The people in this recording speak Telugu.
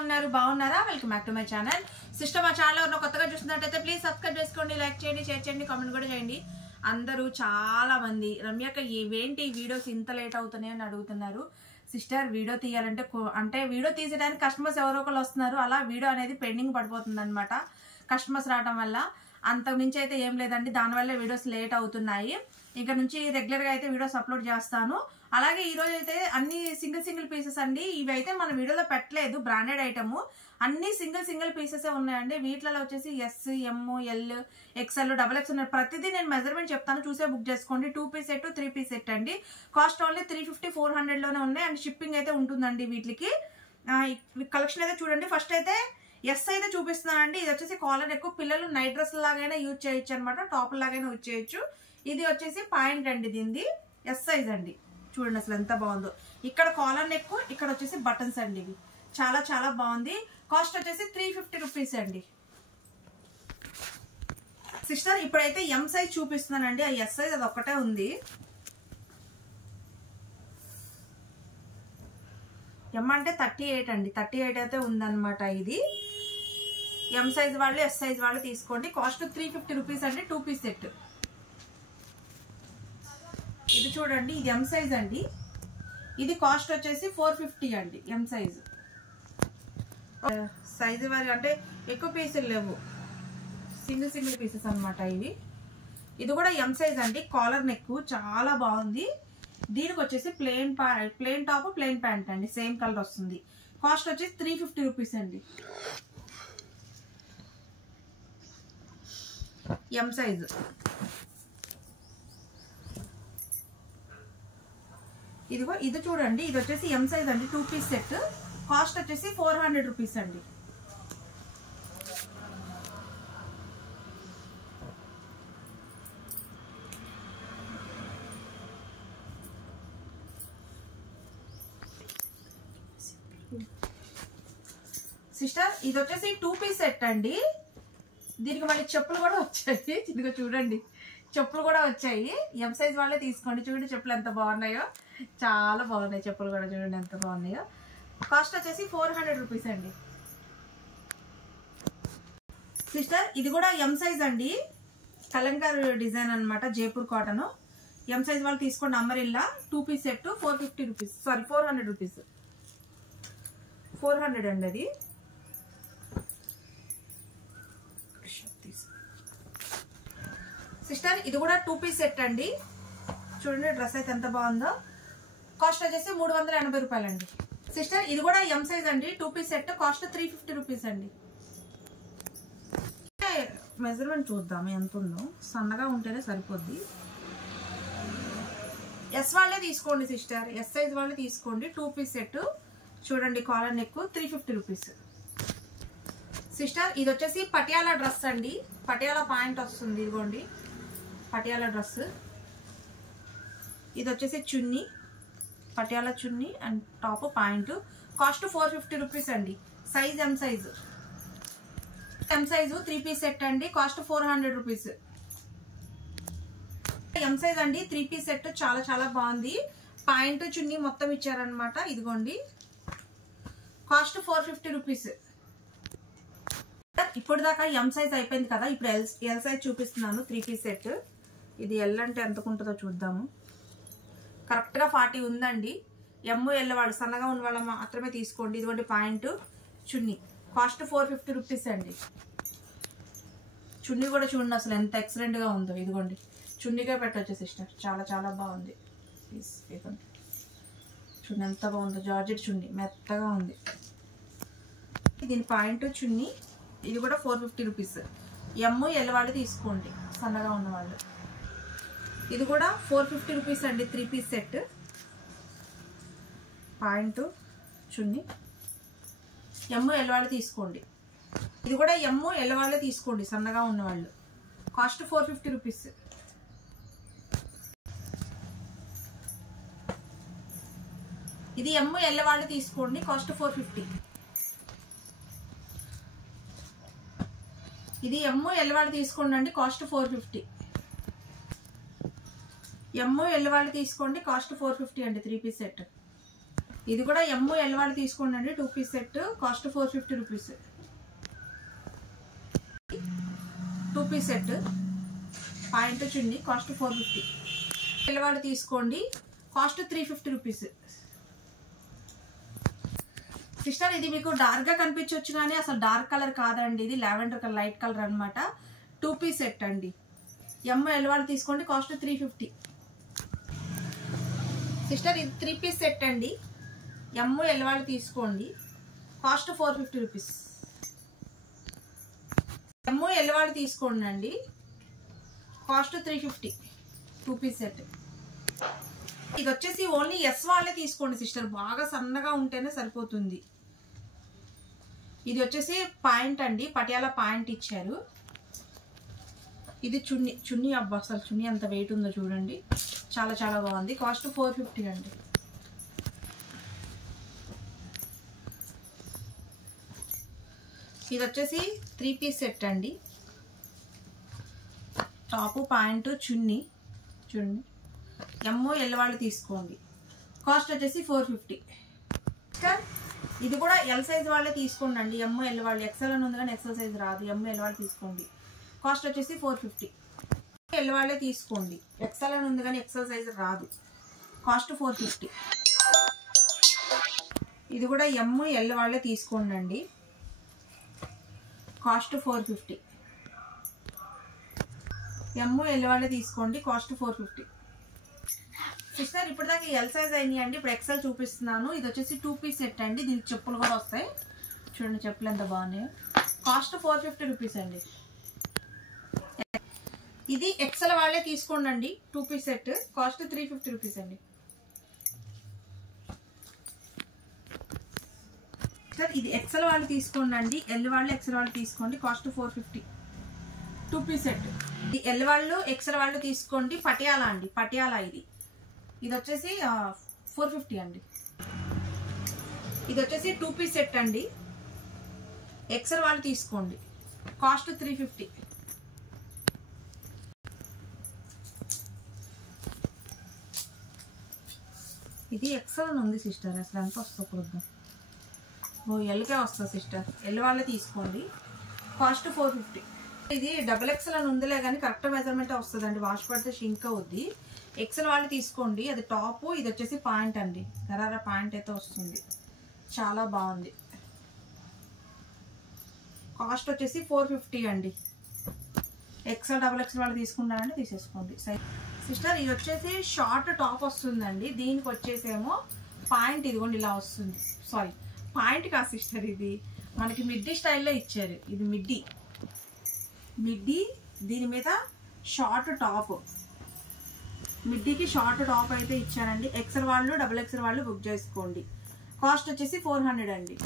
ఉన్నారు బాగున్నారా welcome back to my channel sister మా ఛానల్ ఎవరైనా కొత్తగా చూస్తున్నట్టయితే ప్లీజ్ సబ్స్క్రైబ్ చేసుకోండి లైక్ చేయండి షేర్ చేయండి కామెంట్ కూడా చేయండి అందరూ చాలా మంది రమ్యక ఏంటి వీడియోస్ ఇంత లేట్ అవుతున్నాయి అని అడుగుతున్నారు సిస్టర్ వీడియో తీయాలంటే అంటే వీడియో తీసేయడానికి కస్టమర్స్ ఎవరో ఒకరు వస్తున్నారు అలా వీడియో అనేది పెండింగ్ పడిపోతుందన్నమాట కస్టమర్స్ రావడం వల్ల అంతకు మించి అయితే ఏం లేదండి దానివల్ల వీడియోస్ లేట్ అవుతున్నాయి ఇక నుంచి రెగ్యులర్ గా అయితే వీడియోస్ అప్లోడ్ చేస్తాను అలాగే ఈ రోజు అయితే అన్ని సింగిల్ పీసెస్ అండి ఇవి అయితే మన వీడియోలో పెట్టలేదు బ్రాండెడ్ ఐటమ్ అన్ని సింగిల్ పీసెస్ ఉన్నాయండి వీటిలో వచ్చేసి S M L XL XXL ఉన్నాయి ప్రతిదీ నేను మెజర్మెంట్ చెప్తాను చూసే బుక్ చేసుకోండి 2 పీస్ సెట్ 3 పీస్ సెట్ అండి కాస్ట్ ఓన్లీ 350-400 లోనే ఉన్నాయి అండ్ షిప్పింగ్ అయితే ఉంటుందండి వీటికి కలెక్షన్ అయితే చూడండి ఫస్ట్ అయితే ఎస్ అయితే చూపిస్తున్నానండి ఇది వచ్చేసి కాలర్ నెక్ పిల్లలు నైట్ డ్రెస్ లాగైనా యూజ్ చేయొచ్చు అనమాట టాప్ లాగైనా యూజ్ చేయొచ్చు ఇది వచ్చేసి పాయింట్ అండి దీనిది ఎస్ సైజ్ అండి చూడండి అసలు ఎంత బాగుందో ఇక్కడ కాలర్ నెక్ ఇక్కడ వచ్చేసి బటన్స్ అండి ఇవి చాలా చాలా బాగుంది కాస్ట్ వచ్చేసి 350 రూపీస్ అండి సిస్టర్ ఇప్పుడైతే ఎం సైజ్ చూపిస్తున్నానండి ఆ ఎస్ సైజ్ అది ఒక్కటే ఉంది ఎం అంటే 38 అండి 38 అయితే ఉందన్నమాట ఇది ఎం సైజ్ వాళ్ళు ఎస్ సైజ్ వాళ్ళు తీసుకోండి కాస్ట్ 350 రూపీస్ అండి 2 పీస్ సెట్ ఇది చూడండి ఇది ఎం సైజ్ అండి ఇది కాస్ట్ వచ్చేసి 450 అండి ఎం సైజ్ సైజ్ వారి అంటే ఎక్కువ పీసులు లేవు సింగిల్ పీసెస్ అన్నమాట ఇవి ఇది కూడా ఎం సైజ్ అండి కాలర్ నెక్ చాలా బాగుంది దీనికి వచ్చేసి ప్లెయిన్ టాప్ ప్లెయిన్ ప్యాంట్ అండి సేమ్ కలర్ వస్తుంది కాస్ట్ వచ్చేసి 350 రూపీస్ అండి ఎం సైజ్ ఇదిగో ఇది చూడండి ఇది వచ్చేసి ఎం సైజ్ అండి 2 పీస్ సెట్ కాస్ట్ వచ్చేసి 400 రూపీస్ అండి సిస్టర్ ఇది వచ్చేసి 2 పీస్ సెట్ అండి దీనికి మళ్ళీ చెప్పులు కూడా వచ్చాయి ఇదిగో చూడండి చెప్పులు కూడా వచ్చాయి ఎం సైజ్ వాళ్ళే తీసుకోండి చూడండి చెప్పులు ఎంత బాగున్నాయో చాలా బాగున్నాయి చెప్పులు కూడా చూడండి ఎంత బాగున్నాయో కాస్ట్ వచ్చేసి 400 రూపీస్ అండి సిస్టర్ ఇది కూడా ఎం సైజ్ అండి కలంకార్ డిజైన్ అనమాట జైపూర్ కాటన్ ఎం సైజ్ వాళ్ళు తీసుకోండి umbrella 2 piece set 450 rupees sorry 400 rupees 400 అండి అది సిస్టర్ ఇది కూడా 2 పీస్ సెట్ అండి చూడండి డ్రెస్ అయితే ఎంత బాగుందో కాస్ట్ వచ్చేసి 380 రూపాయలు అండి సిస్టర్ ఇది కూడా ఎం సైజ్ అండి 2 పీస్ సెట్ కాస్ట్ 350 రూపీస్ అండి మెజర్మెంట్ చూద్దాం ఎంత ఉందో సన్నగా ఉంటేనే సరిపోద్ది ఎస్ వాళ్ళే తీసుకోండి సిస్టర్ ఎస్ సైజ్ వాళ్ళే తీసుకోండి 2 పీస్ సెట్ చూడండి కాలర్ నెక్ 350 రూపీస్ సిస్టర్ ఇది వచ్చేసి పటియాలా డ్రెస్ అండి పటియాలా పాయింట్ వస్తుంది ఇదిగోండి పటియాలా డ్రెస్ ఇది వచ్చేసి chunni Patiala chunni and top pant cost 450 rupees అండి size M size 3 piece set అండి కాస్ట్ 400 రూపీస్ ఎం సైజ్ అండి 3 పీస్ సెట్ చాలా చాలా బాగుంది పాయింట్ చున్నీ మొత్తం ఇచ్చారనమాట ఇదిగోండి కాస్ట్ 450 రూపీస్ ఇప్పుడు దాకా ఎం సైజ్ అయిపోయింది కదా ఇప్పుడు ఎల్ సైజ్ చూపిస్తున్నాను 3 పీస్ సెట్ ఇది ఎల్ అంటే ఎంతకుంటుందో చూద్దాము కరెక్ట్గా 40 ఉందండి ఎమ్ ఎల్ వాళ్ళు సన్నగా ఉన్న వాళ్ళ మాత్రమే తీసుకోండి ఇదిగోండి పాయింట్ చున్నీ కాస్ట్ 450 రూపీస్ అండి చున్నీ కూడా చూడండి అసలు ఎంత ఎక్సలెంట్గా ఉందో ఇదిగోండి చున్నీగా పెట్టవచ్చు సిస్టర్ చాలా చాలా బాగుంది చూడండి ఎంత బాగుందో జార్జెట్ చున్నీ మెత్తగా ఉంది దీని పాయింట్ చున్నీ ఇది కూడా 450 రూపీస్ ఎమ్ ఎల్ వాళ్ళు తీసుకోండి సన్నగా ఉన్నవాళ్ళు ఇది కూడా 450 రూపీస్ అండి 3 పీస్ సెట్ పాయింట్ చున్నీ ఎమ్ ఎల్ వాళ్ళు తీసుకోండి ఇది కూడా ఎమ్ ఎల్ వాళ్ళే తీసుకోండి సన్నగా ఉన్నవాళ్ళు కాస్ట్ 450 రూపీస్ ఇది ఎమ్ ఎల్ వాళ్ళు తీసుకోండి కాస్ట్ 450 ఇది ఎమ్ ఎల్ వాళ్ళు తీసుకోండి అండి కాస్ట్ 450 ఎమ్ ఎల్ వాళ్ళు తీసుకోండి కాస్ట్ 450 అండి 3 పీస్ సెట్ ఇది కూడా ఎమ్ ఎల్ వాళ్ళు తీసుకోండి అండి. 2 piece set cost 450 rupees. 2 piece set pant chunni cost 450. L వాళ్ళు తీసుకోండి కాస్ట్ 350 రూపీస్. సిస్టర్ ఇది మీకు డార్క్ గా కనిపించవచ్చు కానీ అసలు డార్క్ కలర్ కాదండి, ఇది లావెండర్ కలర్ లైట్ కలర్ అనమాట. 2 పీస్ సెట్ అండి. ఎమ్ ఎల్ వాళ్ళు తీసుకోండి కాస్ట్ 350. సిస్టర్ ఇది 3 పీస్ సెట్ అండి. ఎమ్ ఎల్ వాళ్ళు తీసుకోండి కాస్ట్ 450 రూపీస్. ఎమ్ ఎల్ వాళ్ళు తీసుకోండి అండి కాస్ట్ 350. 2 piece set. ఇది వచ్చేసి ఓన్లీ ఎస్ వాళ్ళే తీసుకోండి సిస్టర్, బాగా సన్నగా ఉంటేనే సరిపోతుంది. ఇది వచ్చేసి పాయింట్ అండి, పటియాలా పాయింట్ ఇచ్చారు. ఇది చున్నీ. చున్నీ అబ్బా అసలు చున్నీ అంత వెయిట్ ఉందో చూడండి, చాలా చాలా బాగుంది. కాస్ట్ 450 అండి. ఇది వచ్చేసి 3 పీస్ సెట్ అండి. టాపు పాయింట్ చున్నీ చూడండి. ఎమ్ ఎల్ వాళ్ళు తీసుకోండి కాస్ట్ వచ్చేసి 450. ఇది కూడా ఎల్ సైజ్ వాళ్ళే తీసుకోండి అండి. ఎమ్ ఎల్ వాళ్ళు ఎక్సెల్ అని ఉంది కానీ ఎక్సెల్ సైజ్ రాదు. ఎమ్ ఎల్ వాళ్ళు తీసుకోండి కాస్ట్ వచ్చేసి 450. ఎల్ వాళ్ళే తీసుకోండి, ఎక్సెల్ అని ఉంది కానీ ఎక్సెల్ సైజ్ రాదు. కాస్ట్ 450. ఇది కూడా ఎమ్ ఎల్ వాళ్ళే తీసుకోండి అండి. కాస్ట్ 450. ఎమ్ ఎల్ వాళ్ళే తీసుకోండి కాస్ట్ 450. సిస్టర్ ఇప్పటిదాకా ఎల్ సైజ్ అయినాయి అండి, ఇప్పుడు ఎక్సెల్ చూపిస్తున్నాను. ఇది వచ్చేసి 2 పీస్ సెట్ అండి. దీనికి చెప్పులు కూడా వస్తాయి చూడండి, చెప్పులు ఎంత బాగున్నాయి. కాస్ట్ 450 రూపీస్ అండి. ఇది ఎక్సెల్ వాళ్ళే తీసుకోండి అండి. 2 పీస్ సెట్ కాస్ట్ 350 రూపీస్ అండి. సార్ ఇది ఎక్సెల్ వాళ్ళు తీసుకోండి అండి. ఎల్ వాళ్ళు ఎక్సెల్ వాళ్ళు తీసుకోండి కాస్ట్ 450. 2 piece set. ఇది ఎల్ వాళ్ళు ఎక్సెల్ వాళ్ళు తీసుకోండి. పటియాలా అండి, పటియాలా ఇది. ఇది వచ్చేసి 450 అండి. ఇది వచ్చేసి 2 పీస్ సెట్ అండి. ఎక్సెల్ వాళ్ళు తీసుకోండి కాస్ట్ 350. ఇది ఎక్సెల్ అని ఉంది సిస్టర్, అసలు ఎంత వస్తుందో చూద్దాం. ఓ ఎల్కే వస్తుంది సిస్టర్, ఎల్ వాళ్ళే తీసుకోండి కాస్ట్ 450. ఇది డబుల్ ఎక్సెల్ అని ఉందిలే కానీ కరెక్ట్ మెజర్మెంట్ వస్తుందండి, వాష్ పడితే షింక్ అవుద్ది. ఎక్సెల్ వాళ్ళు తీసుకోండి. అది టాప్, ఇది వచ్చేసి పాయింట్ అండి, గరారా పాయింట్ అయితే వస్తుంది, చాలా బాగుంది. కాస్ట్ వచ్చేసి 450 అండి. ఎక్సెల్ డబుల్ ఎక్సెల్ వాళ్ళు తీసుకుంటారంటే తీసేసుకోండి. సిస్టర్ ఇది వచ్చేసి షార్ట్ టాప్ వస్తుందండి. దీనికి వచ్చేసేమో పాయింట్ ఇదిగోండి ఇలా వస్తుంది. సారీ పాయింట్ కాదు సిస్టర్, ఇది మనకి మిడ్డీ స్టైల్లో ఇచ్చారు. ఇది మిడ్డీ, దీని మీద షార్ట్ టాప్, మిడ్డీకి షార్ట్ టాప్ అయితే ఇచ్చారండి. ఎక్సెల్ వాళ్ళు డబుల్ ఎక్సెల్ వాళ్ళు బుక్ చేసుకోండి. కాస్ట్ వచ్చేసి 400 అండి.